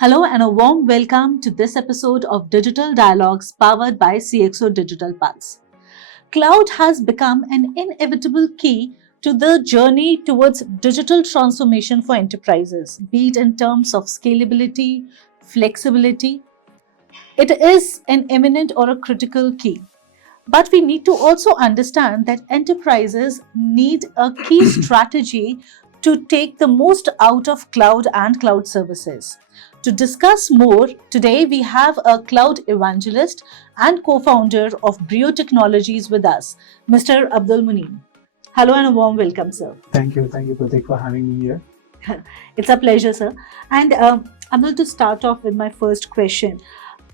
Hello and a warm welcome to this episode of Digital Dialogues powered by CXO Digital Pulse. Cloud has become an inevitable key to the journey towards digital transformation for enterprises, be it in terms of scalability, flexibility. It is an eminent or a critical key. But we need to also understand that enterprises need a key strategy to take the most out of cloud and cloud services. To discuss more, today we have a cloud evangelist and co founder of Brio Technologies with us, Mr. Abdul Muneem. Hello and a warm welcome, sir. Thank you, Pratik, for having me here. It's a pleasure, sir. And Abdul, to start off with my first question,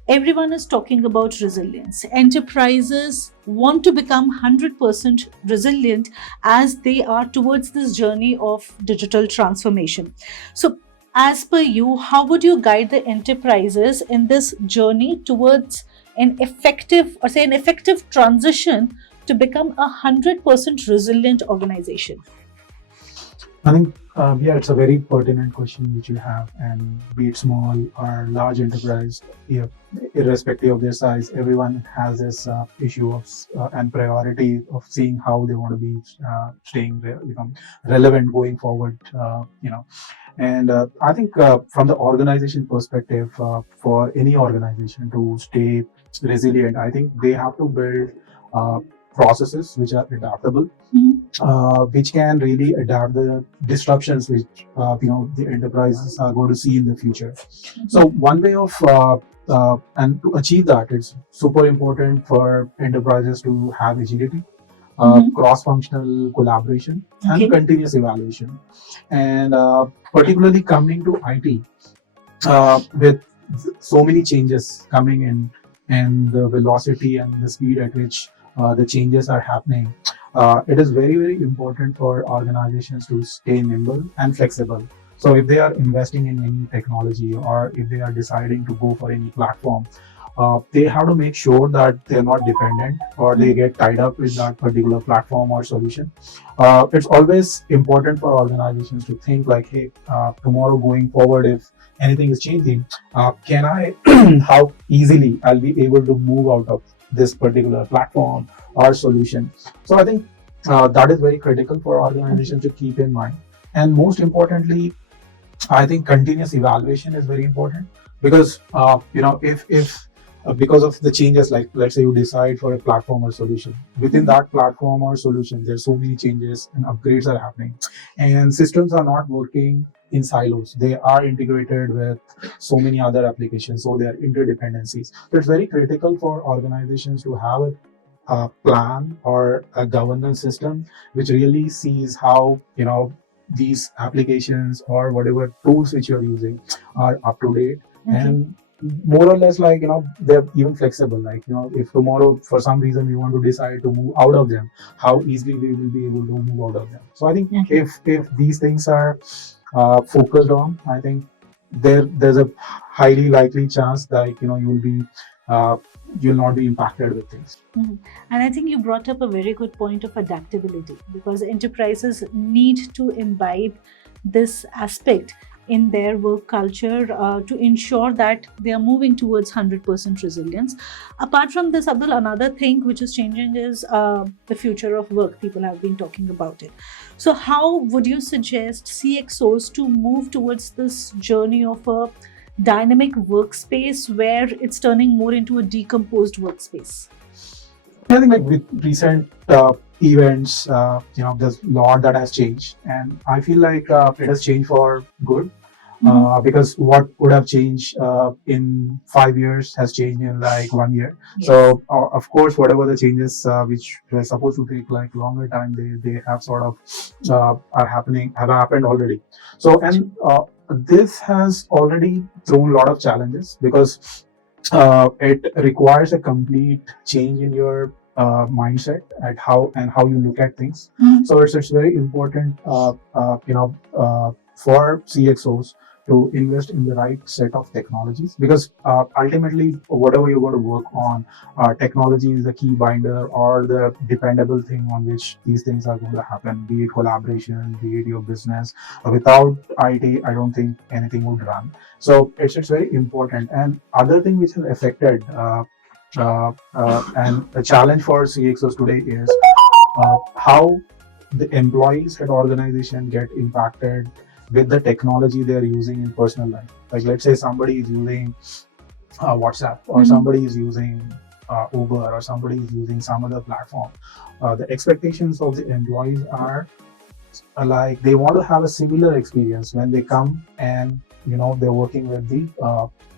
everyone is talking about resilience. Enterprises want to become 100% resilient as they are towards this journey of digital transformation. So, as per you, how would you guide the enterprises in this journey towards an effective or say an effective transition to become a 100% resilient organization? I think, it's a very pertinent question which you have, and be it small or large enterprise, yeah, irrespective of their size, everyone has this issue of and priority of seeing how they want to be staying relevant going forward. And I think from the organization perspective, for any organization to stay resilient, I think they have to build uh, processes which are adaptable, which can really adapt the disruptions which the enterprises are going to see in the future. So one way of and to achieve that, it's super important for enterprises to have agility, cross-functional collaboration, and continuous evaluation. And particularly coming to IT, with so many changes coming in and the velocity and the speed at which the changes are happening, it is very, very important for organizations to stay nimble and flexible. So if they are investing in any technology or if they are deciding to go for any platform, they have to make sure that they're not dependent or they get tied up with that particular platform or solution. It's always important for organizations to think like, hey, tomorrow going forward, if anything is changing, can I, how easily I'll be able to move out of this particular platform or solution. So I think that is very critical for organizations to keep in mind. And most importantly, I think continuous evaluation is very important because if because of the changes, like let's say you decide for a platform or solution, within that platform or solution there's so many changes and upgrades are happening, and systems are not working in silos. They are integrated with so many other applications, so they are interdependencies. So it's very critical for organizations to have a plan or a governance system which really sees how these applications or whatever tools which you're using are up to date, and more or less like they're even flexible, like if tomorrow for some reason we want to decide to move out of them, how easily we will be able to move out of them. So I think if these things are focused on, I think there's a highly likely chance that uh, you'll not be impacted with things. And I think you brought up a very good point of adaptability because enterprises need to imbibe this aspect in their work culture to ensure that they are moving towards 100% resilience. Apart from this, Abdul, another thing which is changing is the future of work. People have been talking about it. So, how would you suggest CXOs to move towards this journey of a dynamic workspace where it's turning more into a decomposed workspace? I think like with recent events, there's a lot that has changed, and I feel like it has changed for good. Because what would have changed in 5 years has changed in like 1 year. Yes. So of course, whatever the changes which were supposed to take like longer time, they have sort of have happened already. So and this has already thrown a lot of challenges because it requires a complete change in your mindset at how you look at things. So it's very important for CXOs to invest in the right set of technologies, because ultimately whatever you're going to work on, technology is the key binder or the dependable thing on which these things are going to happen, be it collaboration, be it your business. Without IT, I don't think anything would run. So it's very important. And other thing which has affected and the challenge for CXOs today is how the employees at organization get impacted with the technology they're using in personal life. Like, let's say somebody is using WhatsApp, or somebody is using Uber, or somebody is using some other platform. The expectations of the employees are like they want to have a similar experience when they come, and they're working with the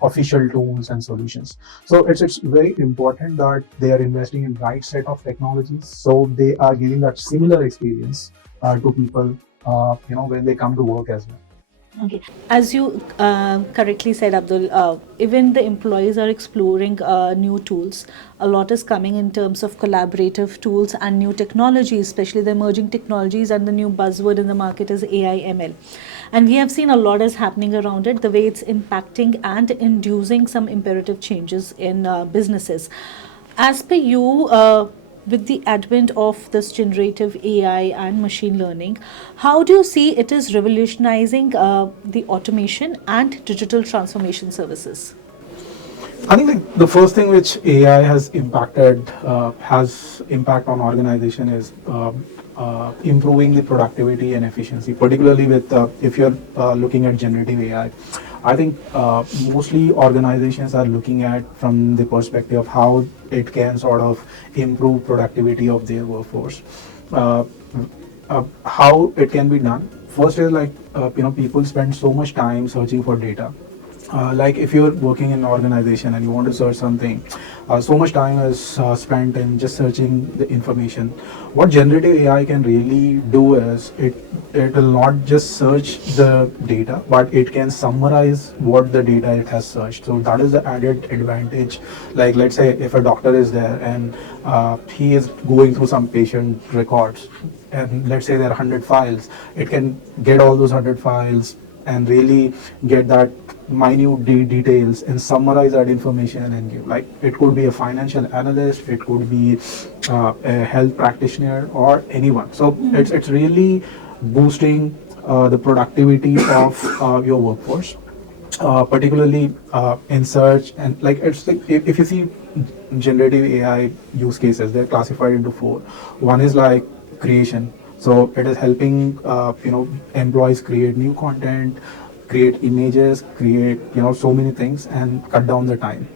official tools and solutions. So it's very important that they are investing in right set of technologies, so they are giving that similar experience to people when they come to work as well. Okay. As you correctly said, Abdul, even the employees are exploring new tools. A lot is coming in terms of collaborative tools and new technologies, especially the emerging technologies, and the new buzzword in the market is AI ML. And we have seen a lot is happening around it, the way it's impacting and inducing some imperative changes in businesses. As per you, with the advent of this generative AI and machine learning, how do you see it is revolutionizing the automation and digital transformation services? I think the first thing which AI has impacted, has impact on organization is improving the productivity and efficiency, particularly with if you're looking at generative AI. I think mostly organizations are looking at from the perspective of how it can sort of improve productivity of their workforce. Uh, how it can be done. First is like people spend so much time searching for data. Like if you're working in an organization and you want to search something, so much time is spent in just searching the information. What generative AI can really do is it will not just search the data, but it can summarize what the data it has searched. So that is the added advantage. Like, let's say if a doctor is there and he is going through some patient records, and let's say there are 100 files, it can get all those 100 files and really get that minute details and summarize that information and give. Like, it could be a financial analyst, it could be a health practitioner, or anyone. So it's really boosting the productivity of your workforce, particularly in search. And like, it's like if you see generative AI use cases, they're classified into four. One is like creation. So it is helping employees create new content, create images, create so many things, and cut down the time.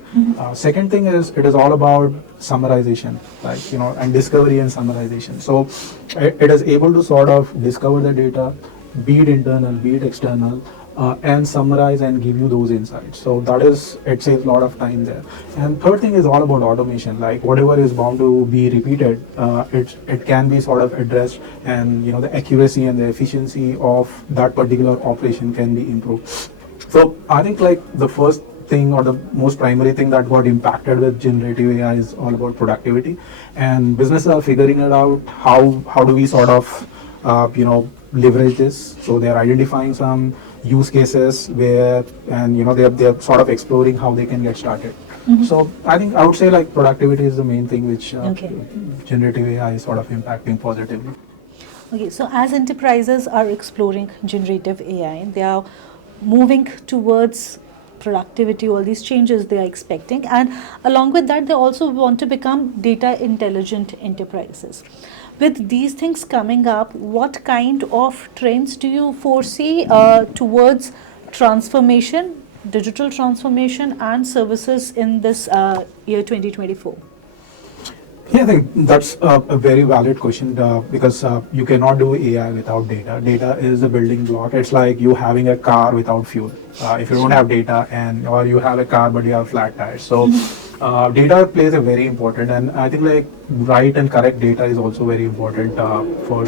Second thing is, it is all about summarization, like and discovery and summarization. So it is able to sort of discover the data, be it internal, be it external, and summarize and give you those insights. So that is, it saves a lot of time there. And third thing is all about automation. Like, whatever is bound to be repeated, it can be sort of addressed, and the accuracy and the efficiency of that particular operation can be improved. So I think like the first thing, or the most primary thing that got impacted with generative AI, is all about productivity, and businesses are figuring it out. How do we sort of leverage this? So they're identifying some use cases where, and they're sort of exploring how they can get started. So I think I would say like productivity is the main thing which generative AI is sort of impacting positively. Okay, so as enterprises are exploring generative AI, they are moving towards productivity, all these changes they are expecting, and along with that, they also want to become data intelligent enterprises. With these things coming up, what kind of trends do you foresee towards transformation, digital transformation, and services in this year 2024? Yeah, I think that's a very valid question, because you cannot do AI without data. Data is the building block. It's like you having a car without fuel. If you don't have data, or you have a car but you have flat tires. So data plays a very important, and I think like right and correct data is also very important for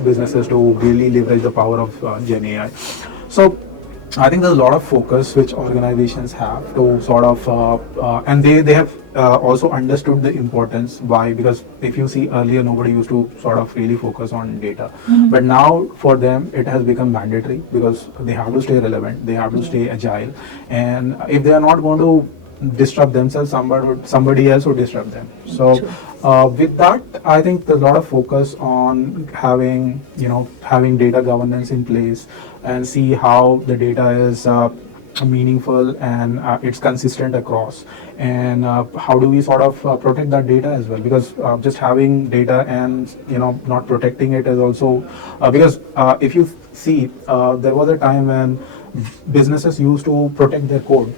businesses to really leverage the power of Gen AI. So I think there's a lot of focus which organizations have to sort of, and they have also understood the importance. Why? Because if you see earlier, nobody used to sort of really focus on data, but now for them it has become mandatory because they have to stay relevant, they have to stay agile, and if they are not going to disrupt themselves, somebody else would disrupt them. So with that, I think there's a lot of focus on having data governance in place and see how the data is meaningful and it's consistent across, and how do we sort of protect that data as well, because just having data and not protecting it is also because if you see, there was a time when businesses used to protect their code.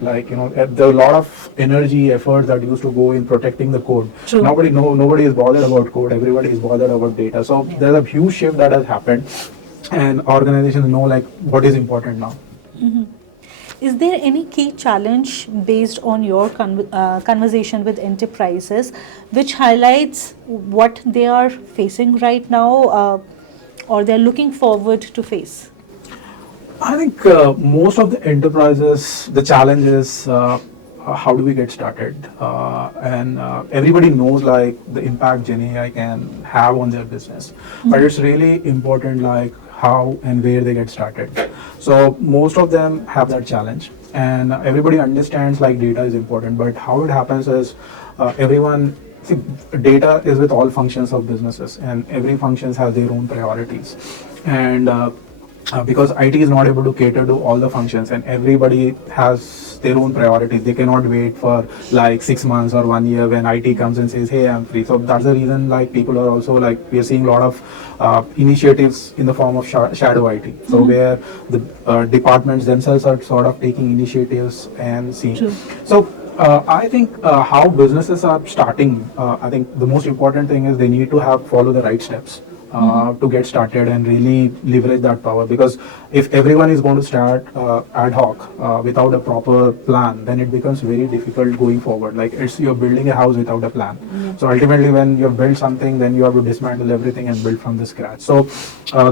There are a lot of energy efforts that used to go in protecting the code. True. Nobody is bothered about code, everybody is bothered about data. So there's a huge shift that has happened, and organizations know like what is important now. Is there any key challenge based on your conversation with enterprises which highlights what they are facing right now or they're looking forward to face? I think most of the enterprises, the challenge is how do we get started? And everybody knows like the impact Gen AI can have on their business, but it's really important like how and where they get started. So most of them have that challenge, and everybody understands like data is important, but how it happens is everyone. See, data is with all functions of businesses, and every functions has their own priorities, and because IT is not able to cater to all the functions, and everybody has their own priorities. They cannot wait for like 6 months or 1 year when IT comes and says, "Hey, I'm free." So that's the reason like people are also like we are seeing a lot of initiatives in the form of shadow IT. So where the departments themselves are sort of taking initiatives and seeing. True. So I think how businesses are starting. I think the most important thing is they need to follow the right steps. To get started and really leverage that power, because if everyone is going to start ad hoc without a proper plan, then it becomes very difficult going forward. Like you're building a house without a plan. So ultimately when you've built something, then you have to dismantle everything and build from the scratch. So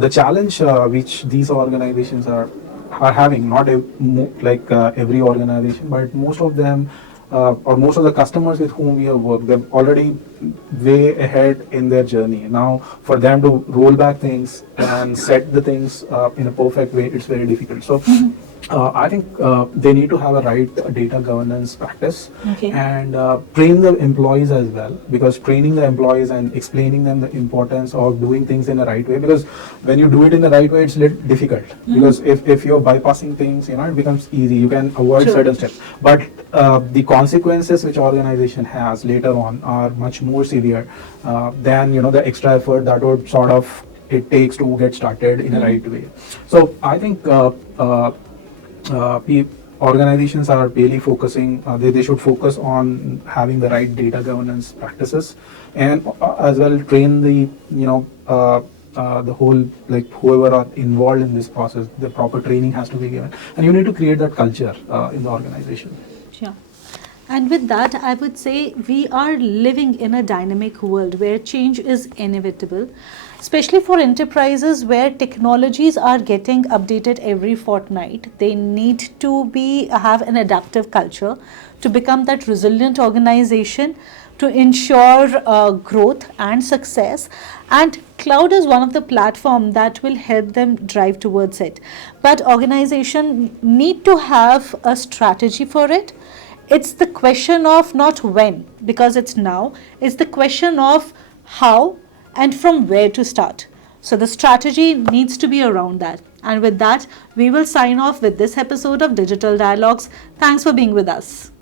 the challenge which these organizations are having, not every organization, but most of them or most of the customers with whom we have worked, they're already way ahead in their journey. Now, for them to roll back things and set the things in a perfect way, it's very difficult. So, I think they need to have a right data governance practice, and train the employees as well, because training the employees and explaining them the importance of doing things in the right way, because when you do it in the right way, it's a little difficult, because if you're bypassing things, it becomes easy, you can avoid certain steps, but the consequences which organization has later on are much more severe than the extra effort that would sort of it takes to get started in a right way. So I think organizations are really focusing, they should focus on having the right data governance practices, and as well train the whole, like whoever are involved in this process, the proper training has to be given, and you need to create that culture in the organization. Yeah. And with that, I would say we are living in a dynamic world where change is inevitable, especially for enterprises where technologies are getting updated every fortnight. They need to have an adaptive culture to become that resilient organization to ensure growth and success. And cloud is one of the platform that will help them drive towards it. But organization need to have a strategy for it. It's the question of not when, because it's now. It's the question of how and from where to start. So the strategy needs to be around that. And with that, we will sign off with this episode of Digital Dialogues. Thanks for being with us.